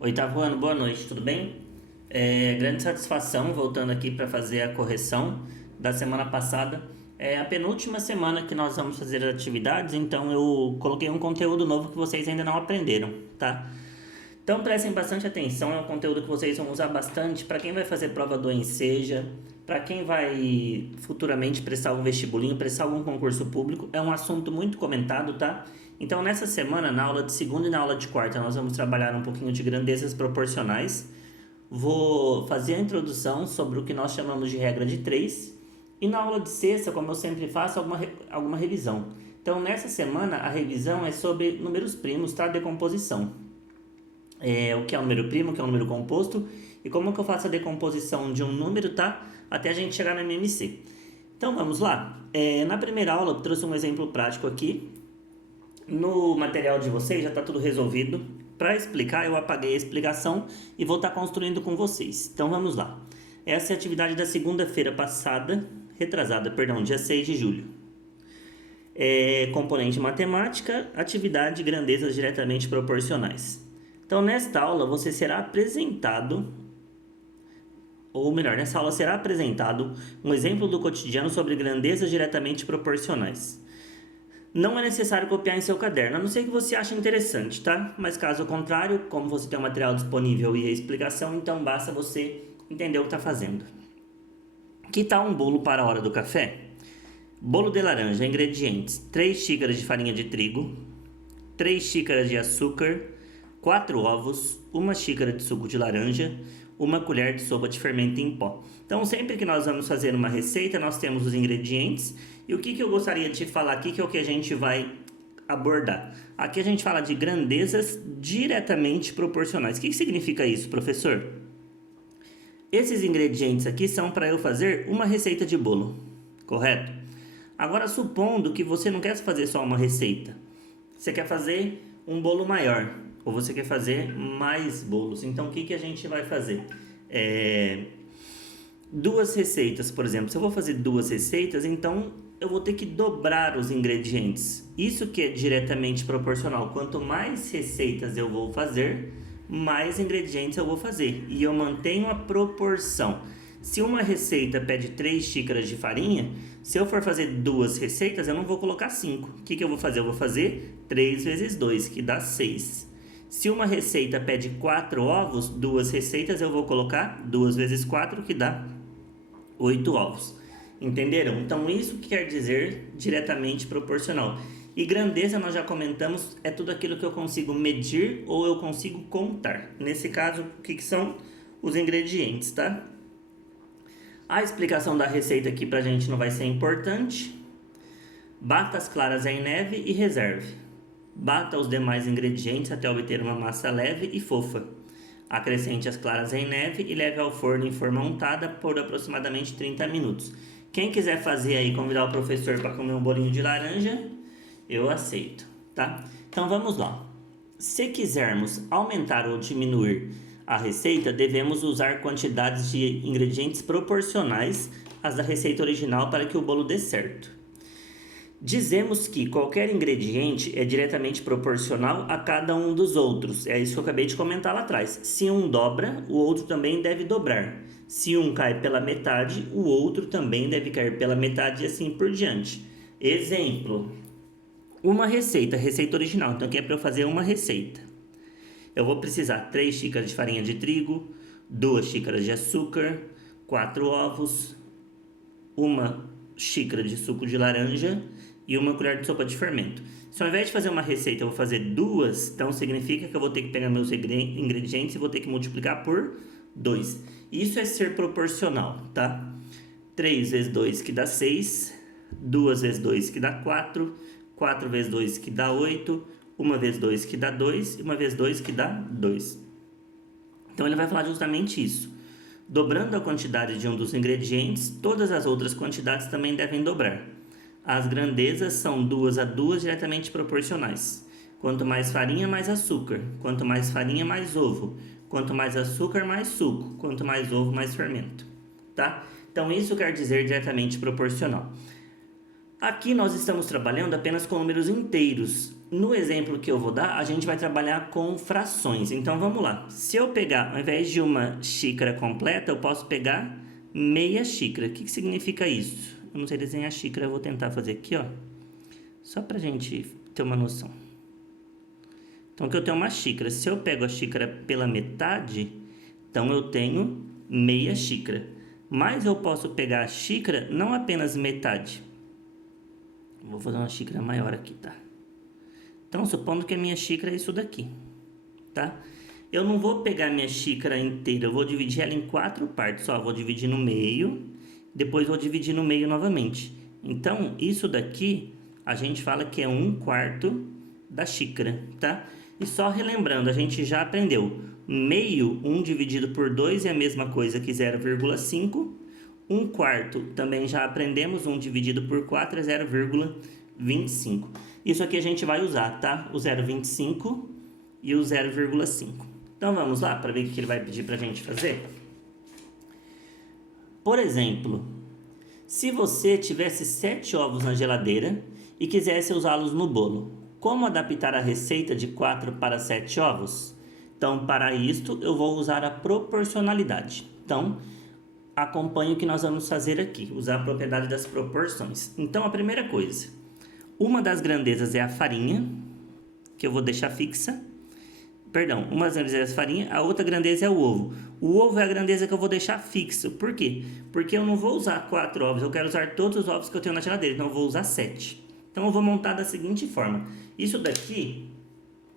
Oitavo ano, boa noite, tudo bem? Grande satisfação voltando aqui para fazer a correção da semana passada. É a penúltima semana que nós vamos fazer as atividades, então eu coloquei um conteúdo novo que vocês ainda não aprenderam, tá? Então prestem bastante atenção, é um conteúdo que vocês vão usar bastante para quem vai fazer prova do Enseja, para quem vai futuramente prestar algum vestibulinho, prestar algum concurso público. É um assunto muito comentado, tá? Então nessa semana, na aula de segunda e na aula de quarta, nós vamos trabalhar um pouquinho de grandezas proporcionais. Vou fazer a introdução sobre o que nós chamamos de regra de 3. E na aula de sexta, como eu sempre faço, alguma revisão. Então nessa semana a revisão é sobre números primos, tá? Decomposição. O que é um número primo, o que é um número composto e como que eu faço a decomposição de um número, tá? Até a gente chegar no MMC. Então vamos lá. Na primeira aula eu trouxe um exemplo prático aqui. No material de vocês já está tudo resolvido. Para explicar, eu apaguei a explicação e vou estar construindo com vocês. Então vamos lá. Essa é a atividade da segunda-feira passada, dia 6 de julho. Componente matemática, atividade grandezas diretamente proporcionais. Então, nesta aula, você será apresentado, ou melhor, nessa aula será apresentado um exemplo do cotidiano sobre grandezas diretamente proporcionais. Não é necessário copiar em seu caderno, a não ser que você ache interessante, tá? Mas caso contrário, como você tem o material disponível e a explicação, então basta você entender o que está fazendo. Que tal um bolo para a hora do café? Bolo de laranja, ingredientes: 3 xícaras de farinha de trigo, 3 xícaras de açúcar, 4 ovos, 1 xícara de suco de laranja, 1 colher de sopa de fermento em pó. Então, sempre que nós vamos fazer uma receita, nós temos os ingredientes. E o que eu gostaria de falar aqui, que é o que a gente vai abordar. Aqui a gente fala de grandezas diretamente proporcionais. O que significa isso, professor? Esses ingredientes aqui são para eu fazer uma receita de bolo, correto? Agora, supondo que você não quer fazer só uma receita, você quer fazer um bolo maior, ou você quer fazer mais bolos. Então, o que a gente vai fazer? Duas receitas, por exemplo. Se eu vou fazer duas receitas, então eu vou ter que dobrar os ingredientes. Isso que é diretamente proporcional. Quanto mais receitas eu vou fazer, mais ingredientes eu vou fazer. E eu mantenho a proporção. Se uma receita pede 3 xícaras de farinha, se eu for fazer duas receitas, eu não vou colocar 5. O que eu vou fazer? Eu vou fazer 3 vezes 2, que dá 6. Se uma receita pede 4 ovos, duas receitas eu vou colocar 2 vezes 4, que dá 8 ovos. Entenderam? Então isso que quer dizer diretamente proporcional. E grandeza, nós já comentamos, é tudo aquilo que eu consigo medir ou eu consigo contar. Nesse caso, o que são os ingredientes, tá? A explicação da receita aqui pra gente não vai ser importante. Bata as claras em neve e reserve. Bata os demais ingredientes até obter uma massa leve e fofa. Acrescente as claras em neve e leve ao forno em forma untada por aproximadamente 30 minutos. Quem quiser fazer aí, convidar o professor para comer um bolinho de laranja, eu aceito, tá? Então vamos lá. Se quisermos aumentar ou diminuir a receita, devemos usar quantidades de ingredientes proporcionais às da receita original para que o bolo dê certo. Dizemos que qualquer ingrediente é diretamente proporcional a cada um dos outros. É isso que eu acabei de comentar lá atrás. Se um dobra, o outro também deve dobrar. Se um cai pela metade, o outro também deve cair pela metade e assim por diante. Exemplo: uma receita original. Então aqui é para eu fazer uma receita. Eu vou precisar 3 xícaras de farinha de trigo, 2 xícaras de açúcar, 4 ovos, 1 xícara de suco de laranja e 1 colher de sopa de fermento. Se ao invés de fazer uma receita eu vou fazer duas, então significa que eu vou ter que pegar meus ingredientes e vou ter que multiplicar por 2. Isso é ser proporcional, tá? 3 vezes 2 que dá 6, 2 vezes 2 que dá 4, 4 vezes 2 que dá 8, 1 vezes 2 que dá 2 e 1 vezes 2 que dá 2. Então ele vai falar justamente isso. Dobrando a quantidade de um dos ingredientes, todas as outras quantidades também devem dobrar. As grandezas são 2 a 2 diretamente proporcionais. Quanto mais farinha, mais açúcar. Quanto mais farinha, mais ovo. Quanto mais açúcar, mais suco. Quanto mais ovo, mais fermento. Tá? Então isso quer dizer diretamente proporcional. Aqui nós estamos trabalhando apenas com números inteiros. No exemplo que eu vou dar, a gente vai trabalhar com frações. Então, vamos lá. Se eu pegar, ao invés de uma xícara completa, eu posso pegar meia xícara. O que significa isso? Eu não sei desenhar xícara, eu vou tentar fazer aqui, ó. Só pra gente ter uma noção. Então, aqui eu tenho uma xícara. Se eu pego a xícara pela metade, então eu tenho meia xícara. Mas eu posso pegar a xícara não apenas metade. Vou fazer uma xícara maior aqui, tá? Então, supondo que a minha xícara é isso daqui, tá? Eu não vou pegar a minha xícara inteira, eu vou dividir ela em 4 partes. Ó, vou dividir no meio, depois vou dividir no meio novamente. Então, isso daqui, a gente fala que é 1/4 da xícara, tá? E só relembrando, a gente já aprendeu. Meio, 1 dividido por 2 é a mesma coisa que 0,5. 1/4 também já aprendemos, 1 dividido por 4 é 0,25. Isso aqui a gente vai usar, tá? O 0,25 e o 0,5. Então vamos lá para ver o que ele vai pedir para a gente fazer? Por exemplo, se você tivesse 7 ovos na geladeira e quisesse usá-los no bolo, como adaptar a receita de 4 para 7 ovos? Então, para isto, eu vou usar a proporcionalidade. Então, acompanhe o que nós vamos fazer aqui, usar a propriedade das proporções. Então, a primeira coisa, uma das grandezas é a farinha, que eu vou deixar fixa. Perdão, uma das grandezas é a farinha, a outra grandeza é o ovo. O ovo é a grandeza que eu vou deixar fixo. Por quê? Porque eu não vou usar 4 ovos, eu quero usar todos os ovos que eu tenho na geladeira, então eu vou usar 7. Então, eu vou montar da seguinte forma. Isso daqui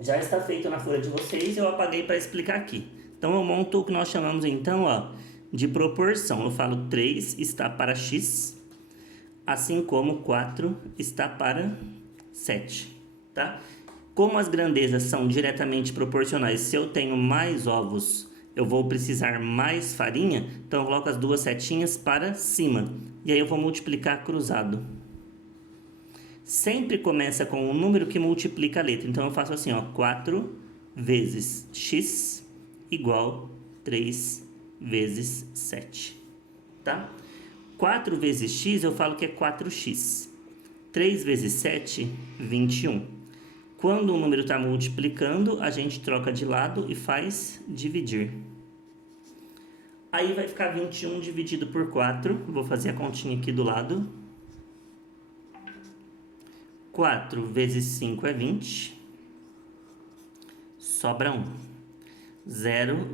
já está feito na folha de vocês, eu apaguei para explicar aqui. Então, eu monto o que nós chamamos, então, ó, de proporção. Eu falo 3 está para x, assim como 4 está para 7, tá? Como as grandezas são diretamente proporcionais, se eu tenho mais ovos, eu vou precisar mais farinha, então eu coloco as duas setinhas para cima. E aí eu vou multiplicar cruzado. Sempre começa com um número que multiplica a letra. Então eu faço assim, ó, 4 vezes x igual 3 vezes 7, tá? 4 vezes x eu falo que é 4x. 3 vezes 7, 21. Quando um número está multiplicando, a gente troca de lado e faz dividir. Aí vai ficar 21 dividido por 4. Vou fazer a continha aqui do lado. 4 vezes 5 é 20. Sobra 1. 0,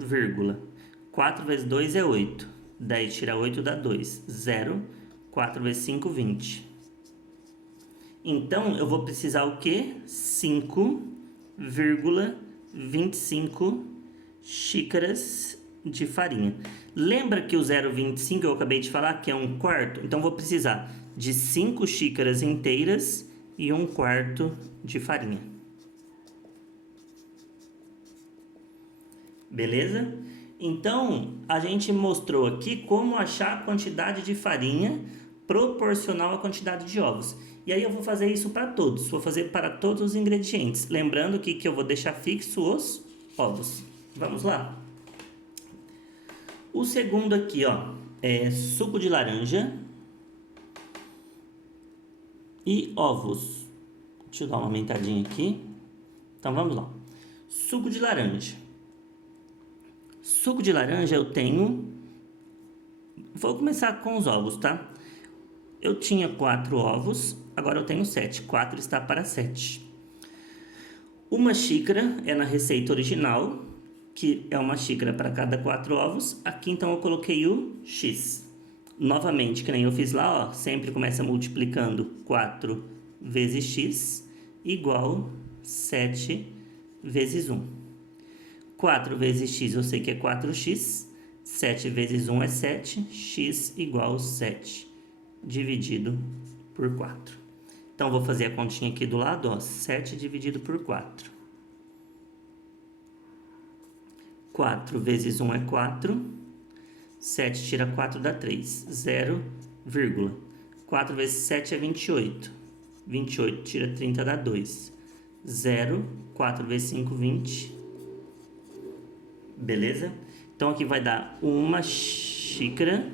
4 vezes 2 é 8. 10 tira 8 dá 2. 0. 4 vezes 5, 20. Então, eu vou precisar o quê? 5,25 xícaras de farinha. Lembra que o 0,25 eu acabei de falar que é 1/4? Então, vou precisar de 5 xícaras inteiras e 1/4 de farinha. Beleza? Então, a gente mostrou aqui como achar a quantidade de farinha proporcional à quantidade de ovos. E aí eu vou fazer isso para todos, vou fazer para todos os ingredientes. Lembrando que eu vou deixar fixo os ovos. Vamos lá? O segundo aqui, ó, é suco de laranja e ovos. Deixa eu dar uma aumentadinha aqui. Então vamos lá. Suco de laranja. Suco de laranja eu tenho... Vou começar com os ovos, tá? Eu tinha 4 ovos, agora eu tenho 7. 4 está para 7. Uma xícara é na receita original, que é uma xícara para cada 4 ovos. Aqui então eu coloquei o x. Novamente, que nem eu fiz lá, ó, sempre começa multiplicando 4 vezes x igual 7 vezes 1. 4 vezes x eu sei que é 4x, 7 vezes 1 é 7, x igual 7 dividido por 4. Então, vou fazer a continha aqui do lado, ó, 7 dividido por 4. 4 vezes 1 é 4, 7 tira 4 dá 3, 0, 4 vezes 7 é 28, 28 tira 30 dá 2, 0, 4 vezes 5, 20, beleza? Então, aqui vai dar 1 xícara,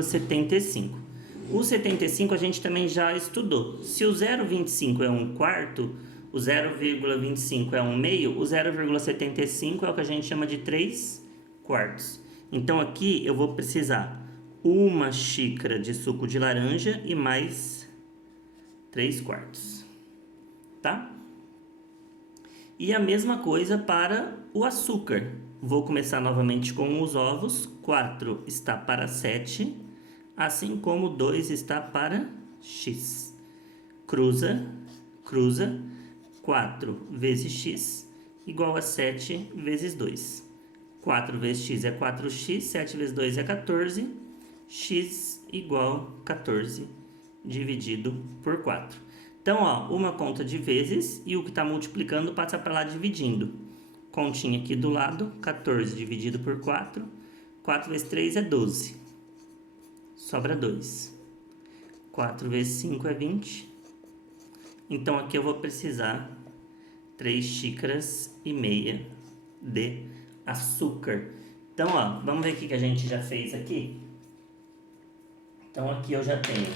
75. O 75 a gente também já estudou. Se o 0,25 é 1/4, O 0,25 é 1/2, o 0,75 é o que a gente chama de 3/4. Então aqui eu vou precisar 1 xícara de suco de laranja e mais 3/4, tá? E a mesma coisa para o açúcar. Vou começar novamente com os ovos. 4 está para 7, assim como 2 está para x. Cruza, cruza. 4 vezes x igual a 7 vezes 2. 4 vezes x é 4x, 7 vezes 2 é 14. X igual a 14 dividido por 4. Então, ó, uma conta de vezes e o que está multiplicando passa para lá dividindo. Continha aqui do lado, 14 dividido por 4. 4 vezes 3 é 12. Sobra 2. 4 vezes 5 é 20. Então, aqui eu vou precisar 3 xícaras e meia de açúcar. Então, ó, vamos ver o que a gente já fez aqui? Então, aqui eu já tenho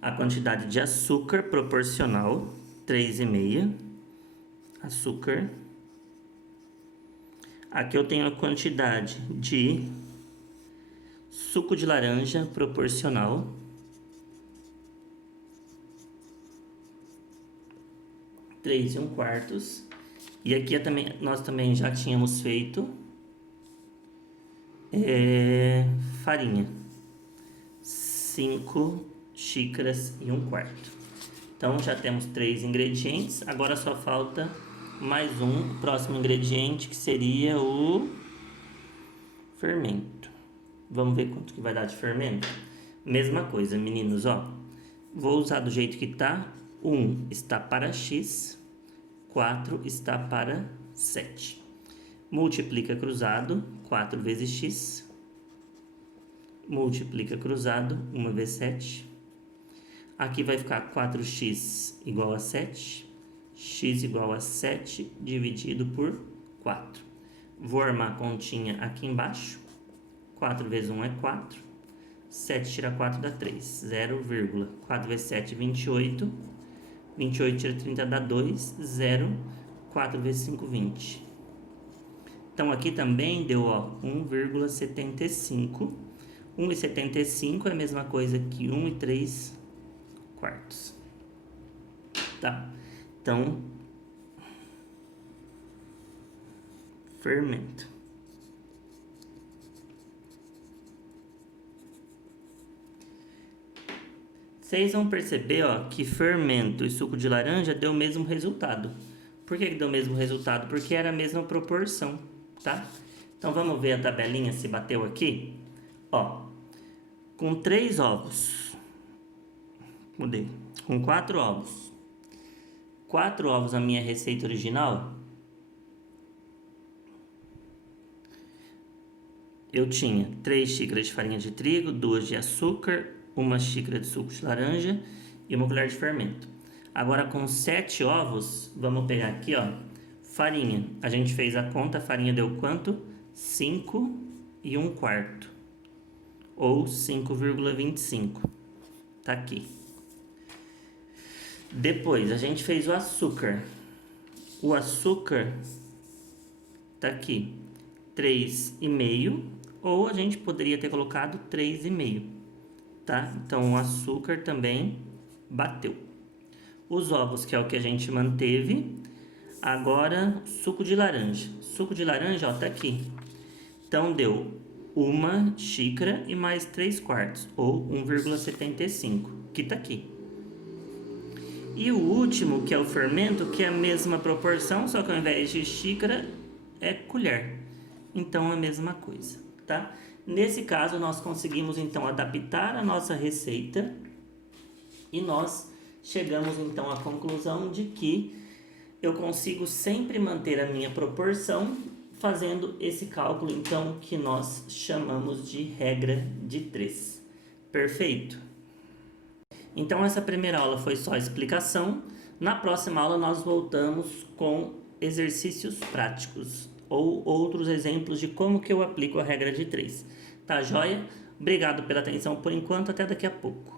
a quantidade de açúcar proporcional, 3,5 açúcar. Aqui eu tenho a quantidade de suco de laranja proporcional, 3,1/4. E aqui nós também já tínhamos feito farinha, 5 xícaras e 1/4. Então já temos 3 ingredientes, agora só falta mais um próximo ingrediente, que seria o fermento. Vamos ver quanto que vai dar de fermento? Mesma coisa, meninos, ó. Vou usar do jeito que tá. 1 está para x, 4 está para 7. Multiplica cruzado, 4 vezes x. Multiplica cruzado, 1 vezes 7. Aqui vai ficar 4x igual a 7. X igual a 7 dividido por 4. Vou armar a continha aqui embaixo. 4 vezes 1 é 4. 7 tira 4 dá 3. 0, 4 vezes 7, 28. 28 tira 30 dá 2. 0. 4 vezes 5, 20. Então aqui também deu, ó, 1,75. 1,75 é a mesma coisa que 1,3/4. Tá? Então, fermento. Vocês vão perceber, ó, que fermento e suco de laranja deu o mesmo resultado. Por que deu o mesmo resultado? Porque era a mesma proporção, tá? Então vamos ver a tabelinha se bateu aqui. Ó, com 3 ovos, mudei, com 4 ovos. 4 ovos a minha receita original, eu tinha 3 xícaras de farinha de trigo, 2 de açúcar, 1 xícara de suco de laranja e 1 colher de fermento. Agora com 7 ovos, vamos pegar aqui, ó, farinha. A gente fez a conta, a farinha deu quanto? 5,1/4 ou 5,25. Tá aqui. Depois, a gente fez o açúcar. O açúcar tá aqui, 3,5, ou a gente poderia ter colocado 3,5, tá? Então, o açúcar também bateu. Os ovos, que é o que a gente manteve. Agora, suco de laranja. Suco de laranja, ó, tá aqui. Então, deu 1 xícara e mais 3/4, ou 1,75, que tá aqui. E o último, que é o fermento, que é a mesma proporção, só que ao invés de xícara, é colher. Então, é a mesma coisa, tá? Nesse caso, nós conseguimos, então, adaptar a nossa receita e nós chegamos, então, à conclusão de que eu consigo sempre manter a minha proporção fazendo esse cálculo, então, que nós chamamos de regra de 3. Perfeito? Então, essa primeira aula foi só explicação. Na próxima aula, nós voltamos com exercícios práticos ou outros exemplos de como que eu aplico a regra de 3. Tá joia? Obrigado pela atenção por enquanto. Até daqui a pouco.